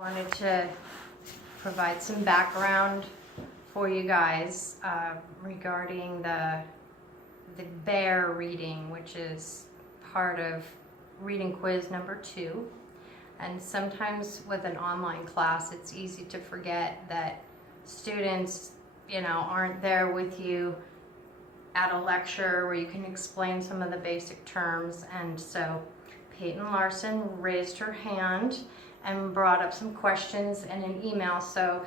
Wanted to provide some background for you guys regarding the Baer reading, which is part of reading quiz number 2. And sometimes with an online class, it's easy to forget that students, aren't there with you at a lecture where you can explain some of the basic terms. And so Peyton Larson raised her hand and brought up some questions in an email, so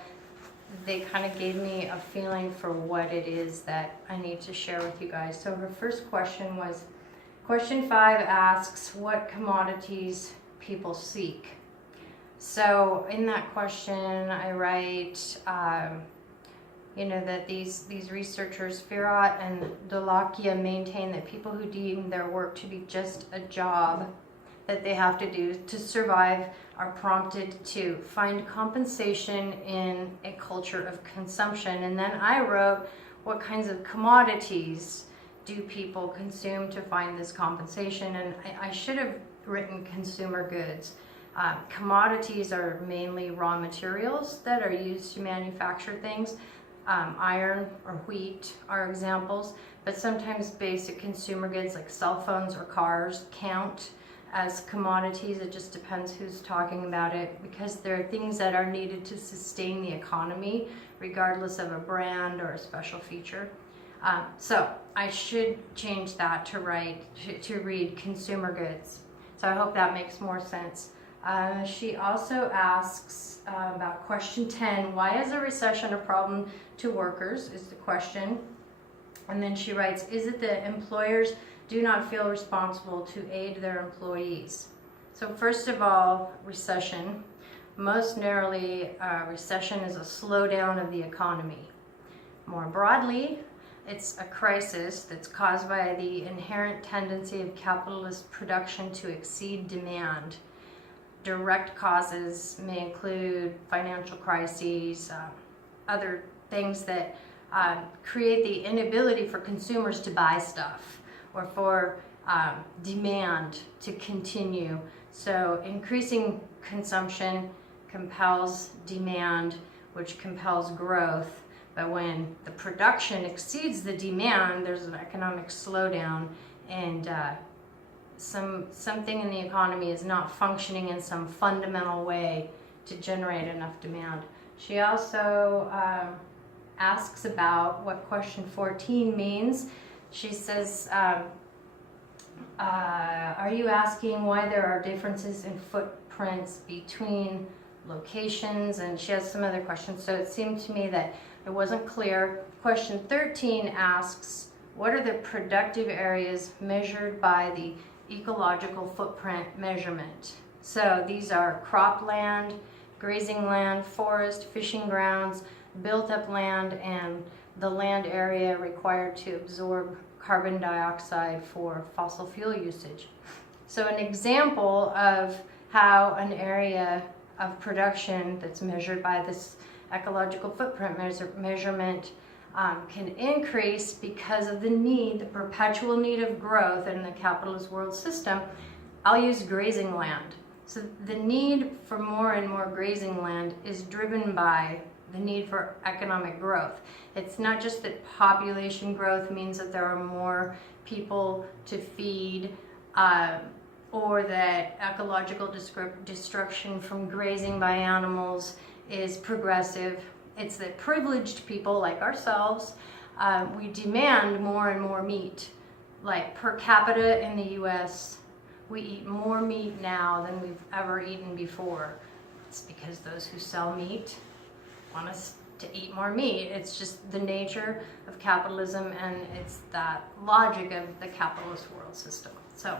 they kind of gave me a feeling for what it is that I need to share with you guys. So her first question was, question 5 asks what commodities people seek. So in that question I write, that these researchers, Firot and Dolakia, maintain that people who deem their work to be just a job that they have to do to survive are prompted to find compensation in a culture of consumption. And then I wrote, what kinds of commodities do people consume to find this compensation? And I should have written consumer goods. Commodities are mainly raw materials that are used to manufacture things. Iron or wheat are examples, but sometimes basic consumer goods like cell phones or cars count as commodities. It just depends who's talking about it, because there are things that are needed to sustain the economy regardless of a brand or a special feature. So I should change that to read consumer goods. So I hope that makes more sense. She also asks about question 10, why is a recession a problem to workers, is the question. And then she writes, is it that employers do not feel responsible to aid their employees? So first of all, recession. Most narrowly, recession is a slowdown of the economy. More broadly, it's a crisis that's caused by the inherent tendency of capitalist production to exceed demand. Direct causes may include financial crises, other things that create the inability for consumers to buy stuff, or for demand to continue. So increasing consumption compels demand, which compels growth. But when the production exceeds the demand, there's an economic slowdown, and something in the economy is not functioning in some fundamental way to generate enough demand. She also asks about what question 14 means. She says, are you asking why there are differences in footprints between locations? And she has some other questions, so it seemed to me that it wasn't clear. Question 13 asks, what are the productive areas measured by the ecological footprint measurement? So these are cropland, grazing land, forest, fishing grounds, built up land, and the land area required to absorb carbon dioxide for fossil fuel usage. So an example of how an area of production that's measured by this ecological footprint measurement can increase because of the perpetual need of growth in the capitalist world system. I'll use grazing land. So the need for more and more grazing land is driven by the need for economic growth. It's not just that population growth means that there are more people to feed, or that ecological destruction from grazing by animals is progressive. It's that privileged people like ourselves, we demand more and more meat. Like per capita in the US, we eat more meat now than we've ever eaten before. It's because those who sell meat want us to eat more meat. It's just the nature of capitalism, and it's that logic of the capitalist world system. So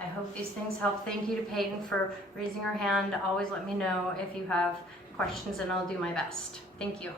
I hope these things help. Thank you to Peyton for raising her hand. Always let me know if you have questions and I'll do my best. Thank you.